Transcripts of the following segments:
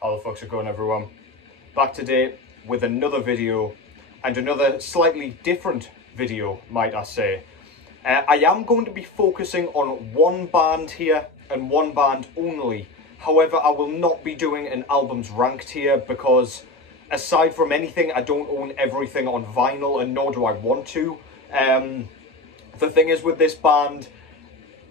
How the fuck's it going, everyone? Back today with another video, and another slightly different video, might I say. I am going to be focusing on one band here, and one band only. However, I will not be doing an albums ranked here, because aside from anything, I don't own everything on vinyl, and nor do I want to. The thing is with this band,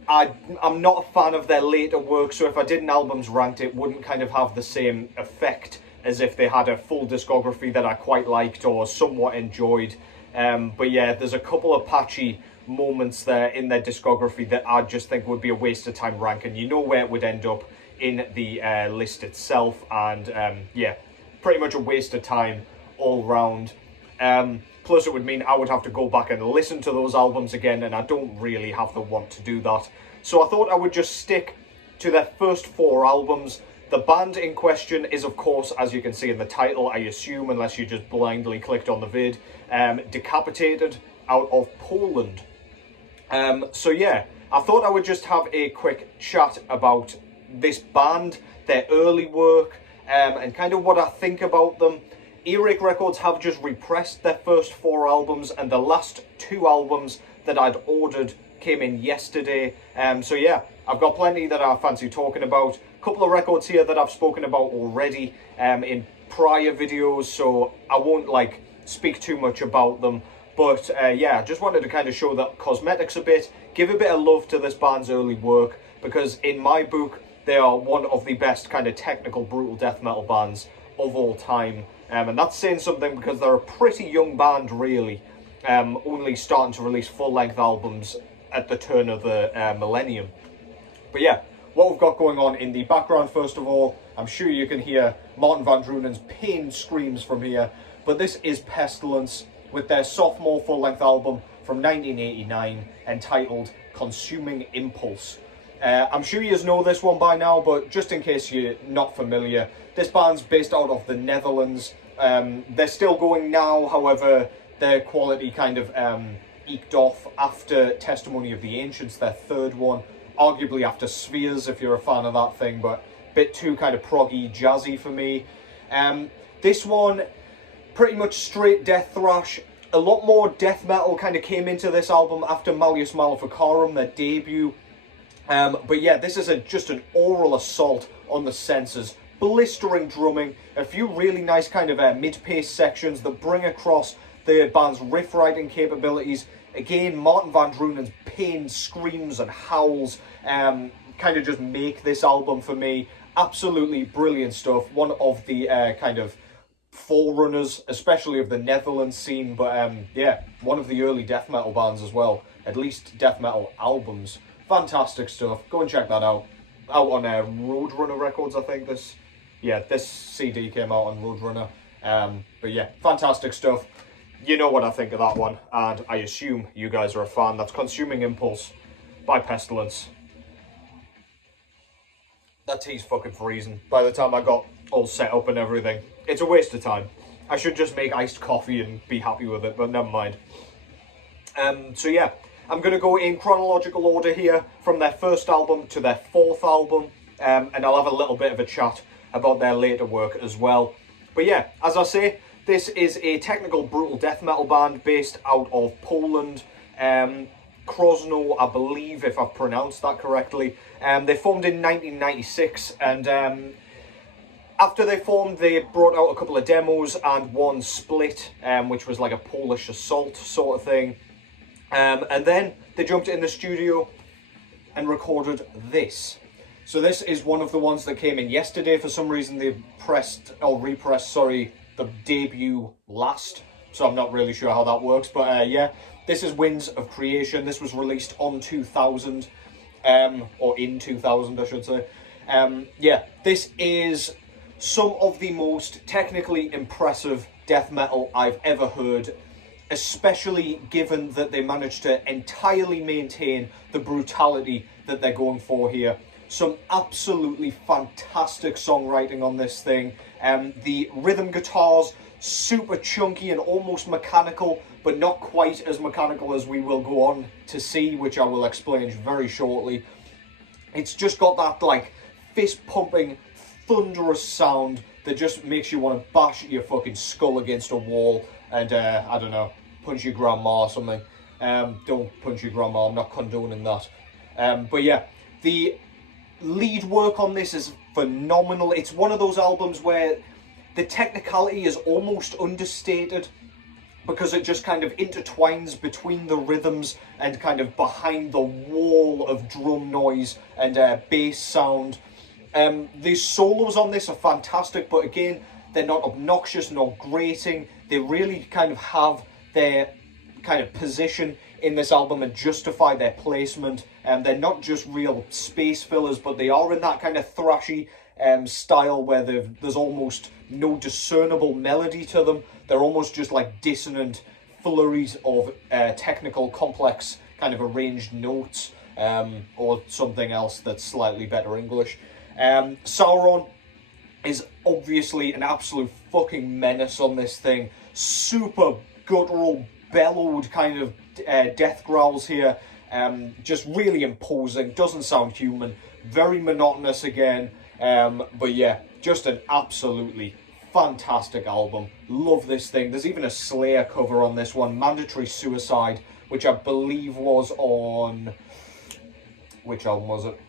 I'm not a fan of their later work, so if I did an albums ranked, it wouldn't kind of have the same effect as if they had a full discography that I quite liked or somewhat enjoyed. But yeah, there's a couple of patchy moments there in their discography that I just think would be a waste of time ranking. You know where it would end up in the list itself, and yeah, pretty much a waste of time all round. Plus it would mean I would have to go back and listen to those albums again, and I don't really have the want to do that. So I thought I would just stick to their first 4 albums. The band in question is, of course, as you can see in the title, I assume, unless you just blindly clicked on the vid, Decapitated, out of Poland. So yeah, I thought I would just have a quick chat about this band, their early work, and kind of what I think about them. Earache Records have just repressed their first 4 albums, and the last 2 albums that I'd ordered came in yesterday. So yeah, I've got plenty that I fancy talking about. A couple of records here that I've spoken about already in prior videos, so I won't speak too much about them. But yeah, just wanted to kind of show the cosmetics a bit, give a bit of love to this band's early work, because in my book, they are one of the best kind of technical brutal death metal bands of all time. And that's saying something, because they're a pretty young band, really, only starting to release full-length albums at the turn of the millennium. But yeah, what we've got going on in the background, first of all, I'm sure you can hear Martin Van Druenen's pain screams from here, but this is Pestilence with their sophomore full-length album from 1989 entitled Consvming Impvlse. I'm sure you know this one by now, but just in case you're not familiar, this band's based out of the Netherlands. They're still going now, however, their quality kind of eked off after Testimony of the Ancients, their third one, arguably after Spheres, if you're a fan of that thing, but a bit too kind of proggy, jazzy for me. This one, pretty much straight death thrash. A lot more death metal kind of came into this album after Malleus Maleficarum, their debut. But yeah, this is just an oral assault on the senses. Blistering drumming, a few really nice kind of mid-pace sections that bring across the band's riff writing capabilities. Again, Martin Van Druenen's pain screams and howls kind of just make this album for me. Absolutely brilliant stuff. One of the kind of forerunners, especially of the Netherlands scene, but yeah, one of the early death metal bands as well, at least death metal albums. Fantastic stuff. Go and check that out. Out on Roadrunner Records, I think. This CD came out on Roadrunner. But yeah, fantastic stuff. You know what I think of that one, and I assume you guys are a fan. That's Consvming Impvlse by Pestilence. That tea's fucking freezing by the time I got all set up and everything. It's a waste of time. I should just make iced coffee and be happy with it, but never mind. So yeah, I'm going to go in chronological order here, from their first album to their 4th album, and I'll have a little bit of a chat about their later work as well. But yeah, as I say, this is a technical brutal death metal band based out of Poland. Krosno, I believe, if I've pronounced that correctly. They formed in 1996, and after they formed, they brought out a couple of demos and one split, which was like a Polish assault sort of thing. And then they jumped in the studio and recorded this. So this is one of the ones that came in yesterday. For some reason they repressed, the debut last. So I'm not really sure how that works. But yeah, this is Winds of Creation. This was released on 2000, or in 2000 I should say. Yeah, this is some of the most technically impressive death metal I've ever heard, especially given that they managed to entirely maintain the brutality that they're going for here. Some absolutely fantastic songwriting on this thing. The rhythm guitars, super chunky and almost mechanical, but not quite as mechanical as we will go on to see, which I will explain very shortly. It's just got that fist pumping thunderous sound that just makes you want to bash your fucking skull against a wall and, I don't know, punch your grandma or something. Don't punch your grandma, I'm not condoning that. But yeah, the lead work on this is phenomenal. It's one of those albums where the technicality is almost understated, because it just kind of intertwines between the rhythms and kind of behind the wall of drum noise and bass sound. The solos on this are fantastic, but again, they're not obnoxious nor grating. They really kind of have their kind of position in this album and justify their placement. They're not just real space fillers, but they are in that kind of thrashy style where there's almost no discernible melody to them. They're almost just like dissonant flurries of technical, complex, kind of arranged notes, or something else that's slightly better English. Sauron is obviously an absolute fucking menace on this thing. Super guttural, bellowed kind of death growls here. Just really imposing, doesn't sound human, very monotonous again. But yeah, just an absolutely fantastic album. Love this thing. There's even a Slayer cover on this one, Mandatory Suicide, which I believe was on... which album was it?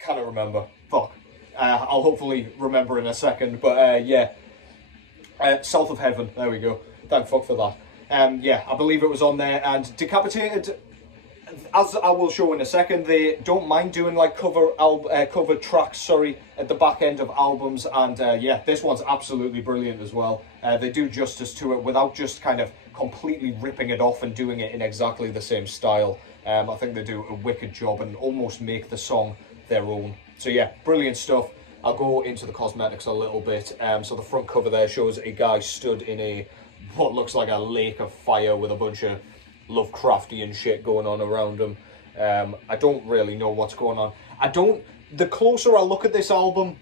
Cannot remember. Fuck. I'll hopefully remember in a second, but yeah. South of Heaven, there we go. Thank fuck for that. Yeah, I believe it was on there. And Decapitated, as I will show in a second, they don't mind doing like cover tracks, at the back end of albums, and yeah, this one's absolutely brilliant as well. They do justice to it without just kind of completely ripping it off and doing it in exactly the same style. I think they do a wicked job and almost make the song their own. So yeah, brilliant stuff. I'll go into the cosmetics a little bit. So the front cover there shows a guy stood in what looks like a lake of fire with a bunch of Lovecraftian shit going on around him. I don't really know what's going on. The closer I look at this album,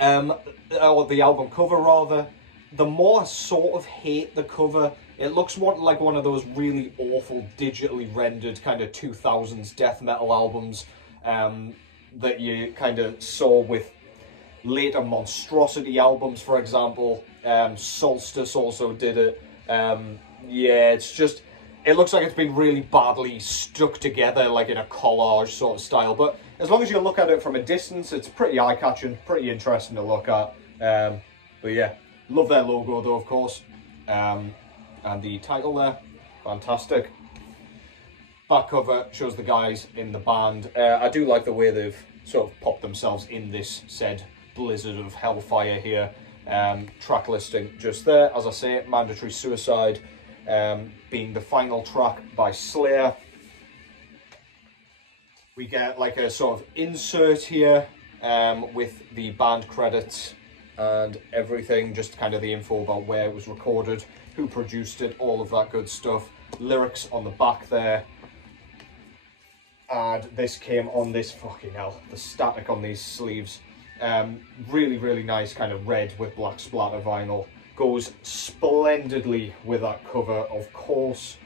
or the album cover rather, the more I sort of hate the cover. It looks like one of those really awful digitally rendered kind of 2000s death metal albums that you kind of saw with later Monstrosity albums, for example. Solstice also did it. Yeah, it's just... it looks like it's been really badly stuck together, like in a collage sort of style. But as long as you look at it from a distance, it's pretty eye-catching, pretty interesting to look at. But yeah, love their logo though, of course. And the title there, fantastic. Back cover shows the guys in the band. I do like the way they've sort of popped themselves in this said blizzard of hellfire here. Track listing just there, as I say, Mandatory Suicide. Being the final track by Slayer. We get like a sort of insert here with the band credits and everything, just kind of the info about where it was recorded, who produced it, all of that good stuff. Lyrics on the back there. And this came on this, fucking hell, the static on these sleeves. Really, really nice kind of red with black splatter vinyl. Goes splendidly with that cover, of course.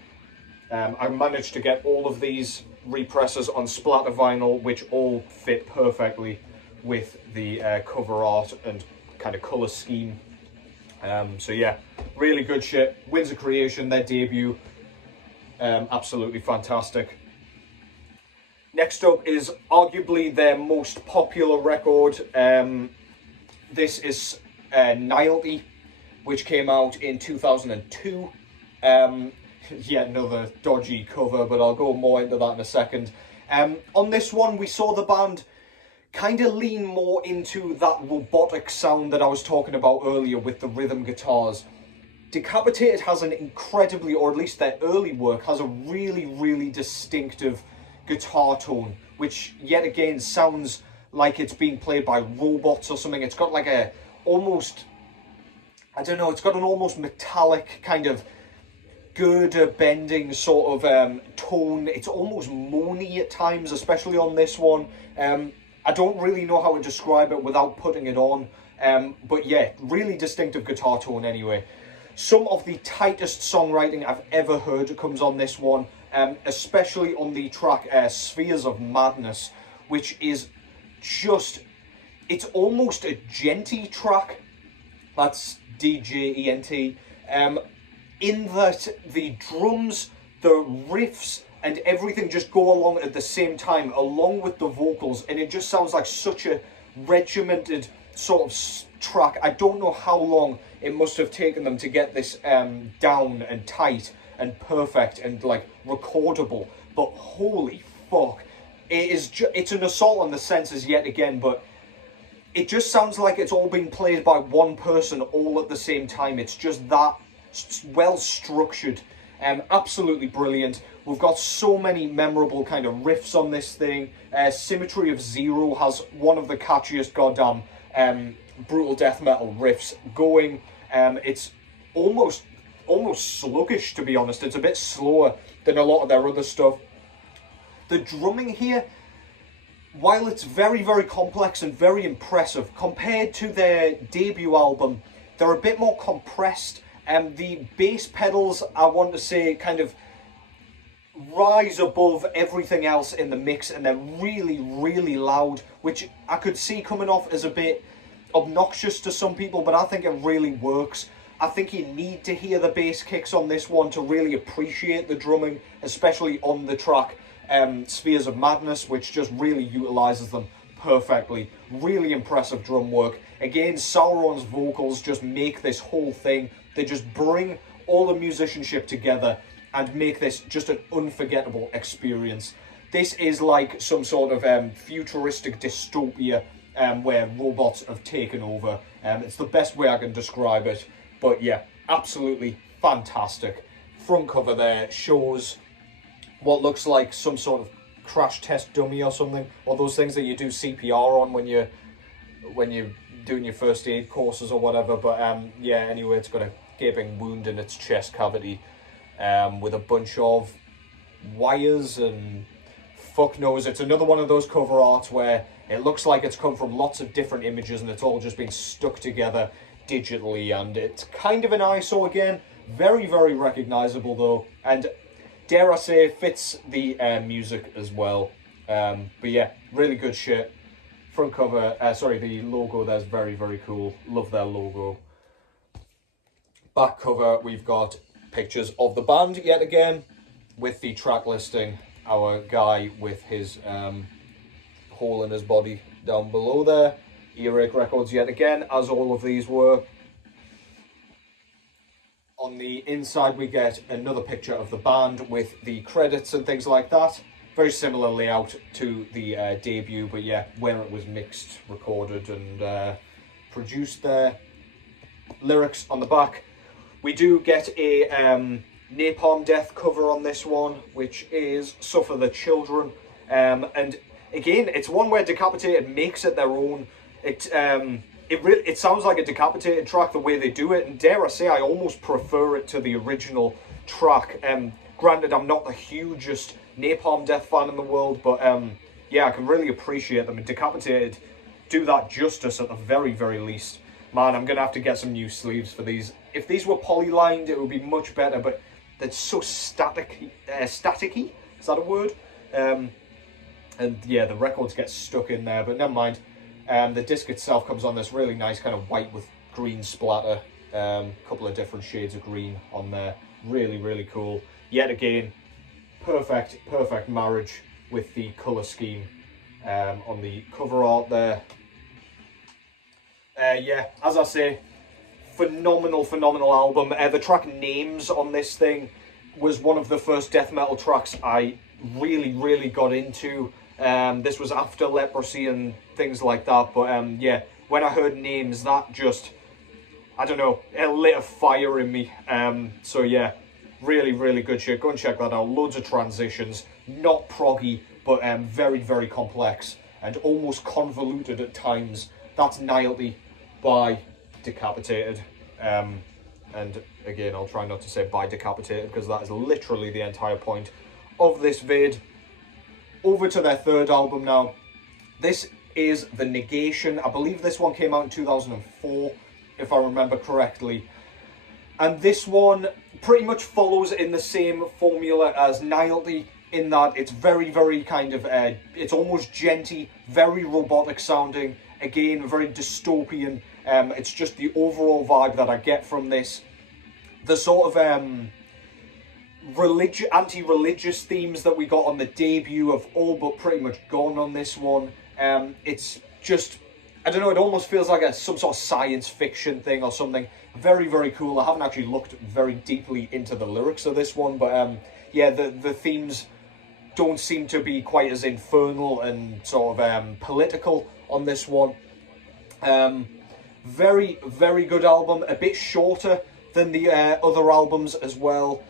I managed to get all of these represses on splatter vinyl, which all fit perfectly with the cover art and kind of colour scheme. So yeah, really good shit. Winds of Creation, their debut. Absolutely fantastic. Next up is arguably their most popular record. This is Nihility, which came out in 2002. Yet another dodgy cover, but I'll go more into that in a second. On this one, we saw the band kind of lean more into that robotic sound that I was talking about earlier with the rhythm guitars. Decapitated has an incredibly, or at least their early work, has a really, really distinctive guitar tone, which yet again sounds like it's being played by robots or something. It's got like a almost... I don't know, it's got an almost metallic kind of girder bending sort of tone. It's almost moany at times, especially on this one. I don't really know how to describe it without putting it on. But yeah, really distinctive guitar tone anyway. Some of the tightest songwriting I've ever heard comes on this one, especially on the track Spheres of Madness, which is just... it's almost a djenty track. That's D-J-E-N-T. In that the drums, the riffs, and everything just go along at the same time, along with the vocals, and it just sounds like such a regimented sort of track. I don't know how long it must have taken them to get this down and tight and perfect and like recordable, but holy fuck, it's an assault on the senses yet again, but it just sounds like it's all being played by one person all at the same time. It's just that well structured. Absolutely brilliant. We've got so many memorable kind of riffs on this thing. Symmetry of Zero has one of the catchiest goddamn brutal death metal riffs going. It's almost sluggish, to be honest. It's a bit slower than a lot of their other stuff. The drumming here, while it's very, very complex and very impressive, compared to their debut album, they're a bit more compressed. The bass pedals, I want to say, kind of rise above everything else in the mix, and they're really, really loud, which I could see coming off as a bit obnoxious to some people, but I think it really works. I think you need to hear the bass kicks on this one to really appreciate the drumming, especially on the track Spheres of Madness, which just really utilises them perfectly. Really impressive drum work. Again, Sauron's vocals just make this whole thing. They just bring all the musicianship together and make this just an unforgettable experience. This is like some sort of futuristic dystopia where robots have taken over. It's the best way I can describe it. But yeah, absolutely fantastic. Front cover there shows what looks like some sort of crash test dummy or something, or those things that you do CPR on when you're doing your first aid courses or whatever. But yeah, anyway, it's got a gaping wound in its chest cavity with a bunch of wires and fuck knows. It's another one of those cover arts where it looks like it's come from lots of different images and it's all just been stuck together digitally, and it's kind of an ISO again. Very, very recognizable though, and dare I say, fits the music as well. But yeah, really good shit. Front cover, the logo there's very, very cool. Love their logo. Back cover, we've got pictures of the band yet again, with the track listing. Our guy with his hole in his body down below there. Earache Records yet again, as all of these were. On the inside we get another picture of the band with the credits and things like that. Very similar layout to the debut, but yeah, where it was mixed, recorded and produced there. Lyrics on the back. We do get a Napalm Death cover on this one, which is Suffer the Children. And again, it's one where Decapitated makes it their own. It sounds like a Decapitated track the way they do it, and dare I say, I almost prefer it to the original track. Granted, I'm not the hugest Napalm Death fan in the world, but yeah, I can really appreciate them. And Decapitated do that justice at the very, very least. Man, I'm going to have to get some new sleeves for these. If these were polylined, it would be much better, but they're so staticky. Is that a word? And yeah, the records get stuck in there, but never mind. The disc itself comes on this really nice kind of white with green splatter. Couple of different shades of green on there. Really, really cool. Yet again, perfect marriage with the colour scheme on the cover art there. Yeah, as I say, phenomenal album. The track Names on this thing was one of the first death metal tracks I really got into. This was after Leprosy and things like that, but yeah, when I heard Names, that just, I don't know, it lit a fire in me. So yeah, really good shit. Go and check that out. Loads of transitions, not proggy, but very complex and almost convoluted at times. That's Nihility by Decapitated. And again, I'll try not to say by Decapitated, because that is literally the entire point of this vid. Over to their third album now. This is The Negation. I believe this one came out in 2004, if I remember correctly. And this one pretty much follows in the same formula as Nihility, in that it's very kind of, it's almost djenty, very robotic sounding. again, very dystopian. It's just the overall vibe that I get from this. The sort of anti-religious themes that we got on the debut have all but pretty much gone on this one. It's just, I don't know, it almost feels like some sort of science fiction thing or something. Very, very cool. I haven't actually looked very deeply into the lyrics of this one, but yeah, the themes don't seem to be quite as infernal and sort of political on this one. Very, very good album. A bit shorter than the other albums as well.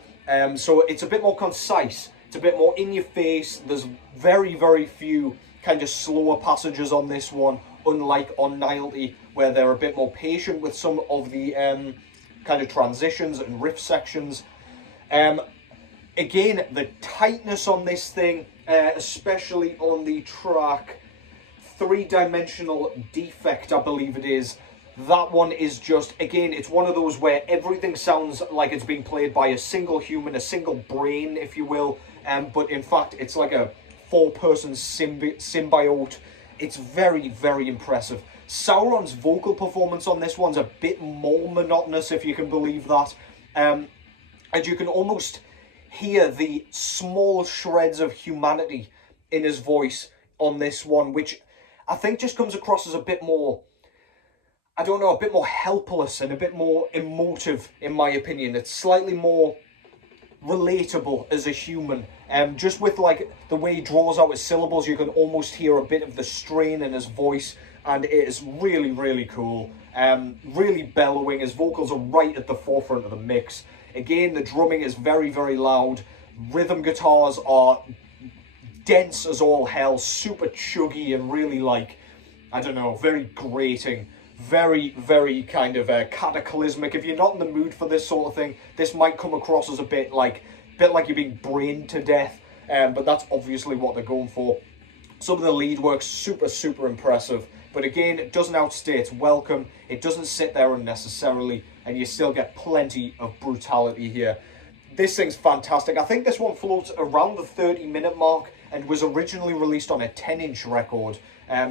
So it's a bit more concise. It's a bit more in your face. There's very, very few kind of slower passages on this one, unlike on Nihility, where they're a bit more patient with some of the kind of transitions and riff sections. Again, the tightness on this thing, especially on the track Three-Dimensional Defect, I believe it is. That one is just, again, it's one of those where everything sounds like it's being played by a single human, a single brain, if you will. But in fact, it's like a four-person symbiote. It's very, very impressive. Sauron's vocal performance on this one's a bit more monotonous, if you can believe that. And you can almost hear the small shreds of humanity in his voice on this one, which I think just comes across as a bit more, I don't know, a bit more helpless and a bit more emotive, in my opinion. It's slightly more relatable as a human. Just with like the way he draws out his syllables, you can almost hear a bit of the strain in his voice, and it is really, really cool. Really bellowing. His vocals are right at the forefront of the mix. Again, the drumming is very, very loud. Rhythm guitars are dense as all hell, super chuggy and really like, I don't know, very grating. Very, very kind of cataclysmic. If you're not in the mood for this sort of thing, this might come across as a bit like you're being brained to death. But that's obviously what they're going for. Some of the lead work's super, super impressive. But again, it doesn't outstay its welcome. It doesn't sit there unnecessarily, and you still get plenty of brutality here. This thing's fantastic. I think this one floats around the 30-minute mark and was originally released on a 10-inch record.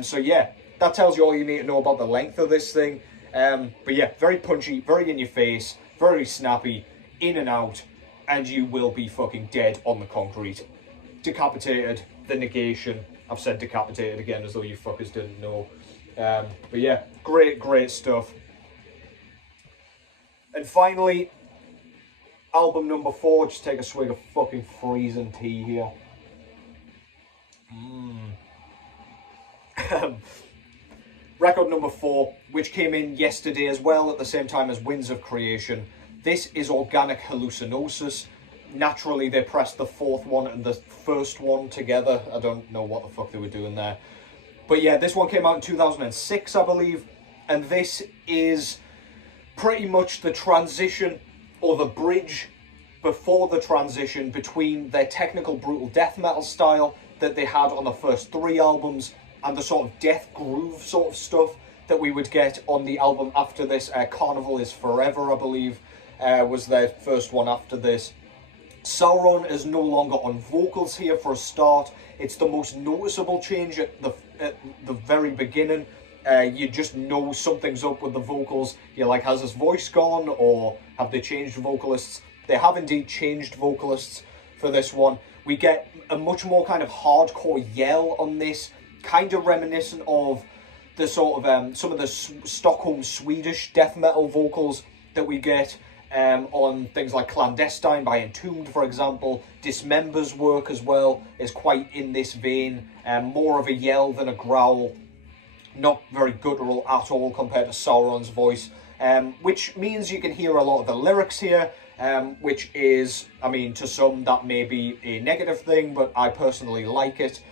So yeah, that tells you all you need to know about the length of this thing. But yeah, very punchy, very in your face, very snappy, in and out, and you will be fucking dead on the concrete. Decapitated, the Negation. I've said Decapitated again as though you fuckers didn't know. But yeah, great, great stuff. And finally, album number 4. Just take a swig of fucking freezing tea here. Record number 4, which came in yesterday as well, at the same time as Winds of Creation. This is Organic Hallucinosis. Naturally, they pressed the 4th one and the 1st one together. I don't know what the fuck they were doing there. But yeah, this one came out in 2006, I believe. And this is pretty much the transition, or the bridge before the transition between their technical brutal death metal style that they had on the first 3 albums and the sort of death groove sort of stuff that we would get on the album after this. Carnival is Forever, I believe, was their first one after this. Sauron is no longer on vocals here for a start. It's the most noticeable change at the very beginning. You just know something's up with the vocals. You're like, has his voice gone, or have they changed vocalists? They have indeed changed vocalists for this one. We get a much more kind of hardcore yell on this, kind of reminiscent of the sort of some of the Stockholm Swedish death metal vocals that we get on things like Clandestine by Entombed, for example. Dismember's work as well is quite in this vein, more of a yell than a growl. Not very guttural at all compared to Sauron's voice, which means you can hear a lot of the lyrics here, which is, I mean, to some that may be a negative thing, but I personally like it.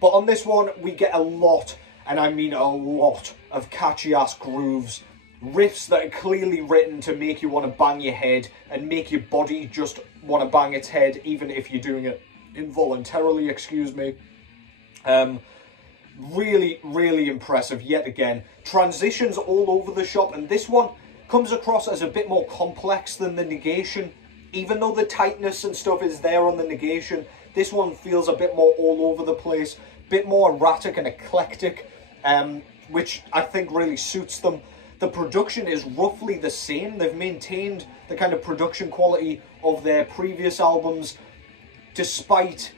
But on this one, we get a lot, and I mean a lot, of catchy-ass grooves, riffs that are clearly written to make you want to bang your head and make your body just want to bang its head, even if you're doing it involuntarily, excuse me. Really, really impressive yet again. Transitions all over the shop, and this one comes across as a bit more complex than the Negation. Even though the tightness and stuff is there on the Negation, this one feels a bit more all over the place, bit more erratic and eclectic. which I think really suits them. The production is roughly the same. They've maintained the kind of production quality of their previous albums, despite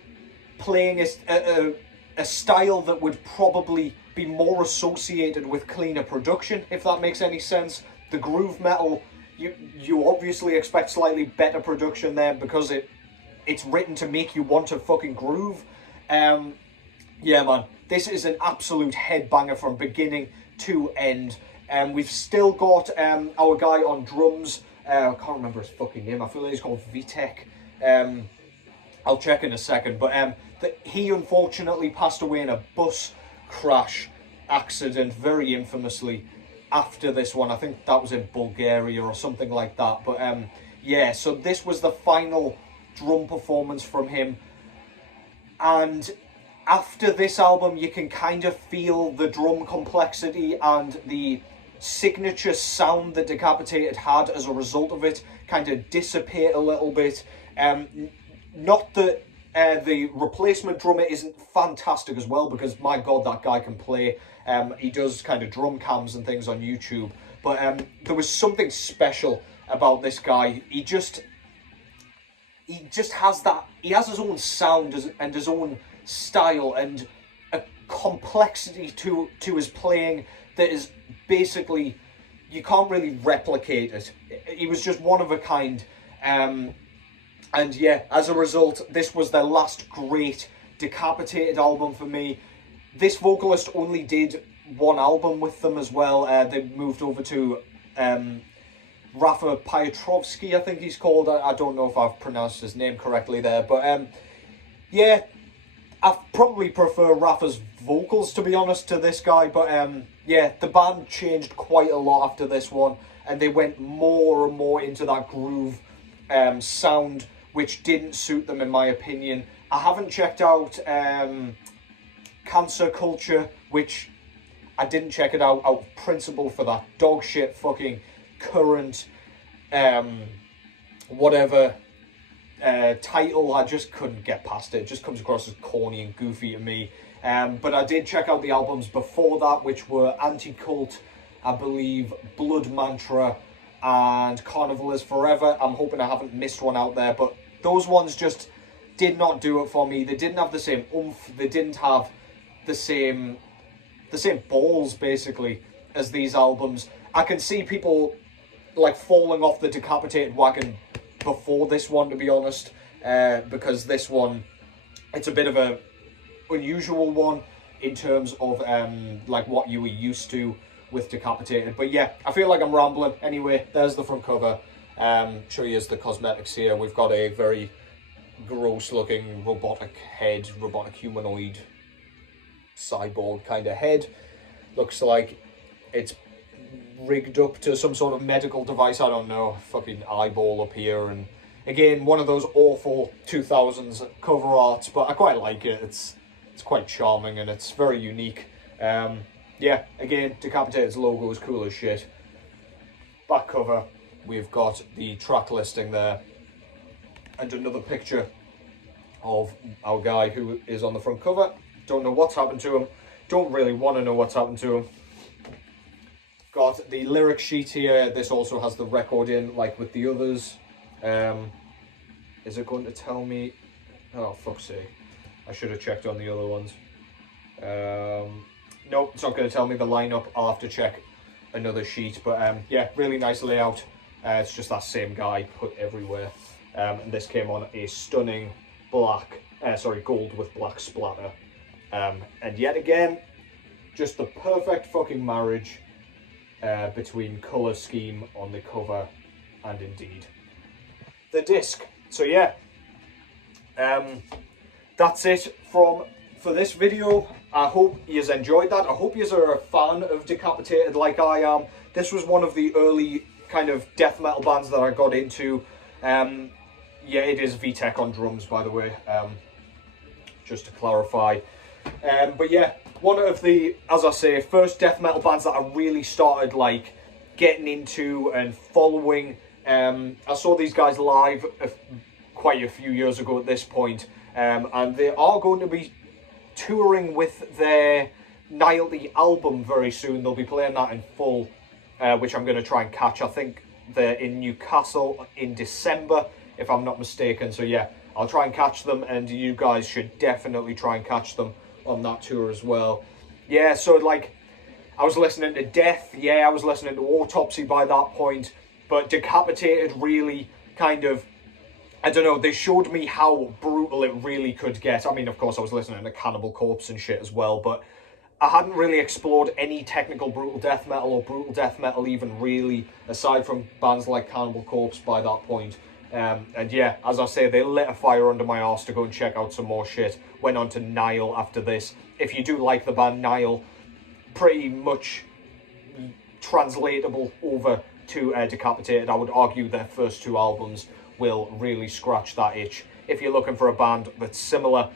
playing a style that would probably be more associated with cleaner production, if that makes any sense. The groove metal, you obviously expect slightly better production there because it's written to make you want to fucking groove. Yeah, man, this is an absolute headbanger from beginning to end. We've still got our guy on drums. I can't remember his fucking name. I feel like he's called Vitek. I'll check in a second. But he unfortunately passed away in a bus crash accident, very infamously, after this one. I think that was in Bulgaria or something like that. But yeah, so this was the final drum performance from him. And after this album, you can kind of feel the drum complexity and the signature sound that Decapitated had as a result of it kind of dissipate a little bit. Not that the replacement drummer isn't fantastic as well, because my god, that guy can play. He does kind of drum cams and things on YouTube. But there was something special about this guy. He just has that. He has his own sound and his own style and a complexity to his playing that is basically, you can't really replicate it. He was just one of a kind. And yeah, as a result, this was their last great Decapitated album for me. This vocalist only did one album with them as well. They moved over to Rafa Piotrovsky, I think he's called. I don't know if I've pronounced his name correctly there. But yeah, I probably prefer Rafa's vocals, to be honest, to this guy. But yeah, the band changed quite a lot after this one. And they went more and more into that groove sound, which didn't suit them, in my opinion. I haven't checked out Cancer Culture, which I didn't check it out of principle for that dog shit fucking current whatever title. I just couldn't get past it. It just comes across as corny and goofy to me. But I did check out the albums before that, which were Anti-Cult, I believe, Blood Mantra, and Carnival is Forever. I'm hoping I haven't missed one out there, but those ones just did not do it for me. They didn't have the same oomph. They didn't have the same balls, basically, as these albums. I can see people like falling off the Decapitated wagon before this one, to be honest, because this one, it's a bit of a unusual one in terms of like what you were used to with Decapitated. But yeah, I feel like I'm rambling. Anyway, there's the front cover. Show you the cosmetics here. We've got a very gross looking robotic head, robotic humanoid cyborg kind of head. Looks like it's rigged up to some sort of medical device. I don't know. Fucking eyeball up here. And again, one of those awful 2000s cover arts, but I quite like it. It's quite charming and it's very unique. Yeah, again, Decapitated's logo is cool as shit. Back cover, we've got the track listing there and another picture of our guy who is on the front cover. Don't know what's happened to him. Don't really want to know what's happened to him. Got the lyric sheet here. This also has the record in, like with the others. Is it going to tell me? Oh, fuck's sake. I should have checked on the other ones. Nope, it's not going to tell me the lineup. I'll have to check another sheet. But yeah, really nice layout. It's just that same guy put everywhere. And this came on a stunning gold with black splatter. And yet again, just the perfect fucking marriage between colour scheme on the cover and indeed the disc. So yeah, that's it for this video. I hope you enjoyed that. I hope you are a fan of Decapitated like I am. This was one of the early kind of death metal bands that I got into. Yeah, it is Vitek on drums, by the way, just to clarify. But yeah, one of the, as I say, first death metal bands that I really started like getting into and following. I saw these guys live quite a few years ago at this point, and they are going to be touring with their Nihility album very soon. They'll be playing that in full, which I'm going to try and catch. I think they're in Newcastle in December, if I'm not mistaken. So yeah, I'll try and catch them, and you guys should definitely try and catch them on that tour as well. Yeah, so like, I was listening to Death, yeah, I was listening to Autopsy by that point, but Decapitated really kind of, I don't know, they showed me how brutal it really could get. I mean, of course, I was listening to Cannibal Corpse and shit as well, but I hadn't really explored any technical brutal death metal, or brutal death metal even, really, aside from bands like Cannibal Corpse by that point. And yeah, as I say, they lit a fire under my arse to go and check out some more shit. Went on to Nile after this. If you do like the band Nile, pretty much translatable over to Decapitated. I would argue their first two albums will really scratch that itch. If you're looking for a band that's similar,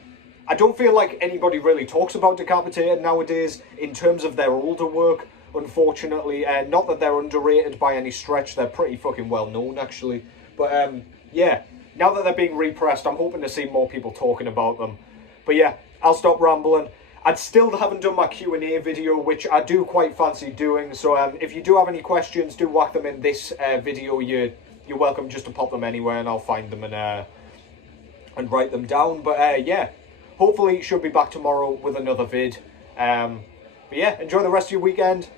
I don't feel like anybody really talks about Decapitated nowadays in terms of their older work, unfortunately. Not that they're underrated by any stretch, they're pretty fucking well known actually. But yeah, now that they're being repressed, I'm hoping to see more people talking about them. But yeah, I'll stop rambling. I still haven't done my Q&A video, which I do quite fancy doing. So if you do have any questions, do whack them in this video. You're welcome just to pop them anywhere, and I'll find them and write them down. But yeah, hopefully should be back tomorrow with another vid. But yeah, enjoy the rest of your weekend.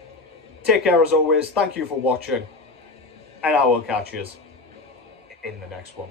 Take care as always. Thank you for watching, and I will catch you in the next one.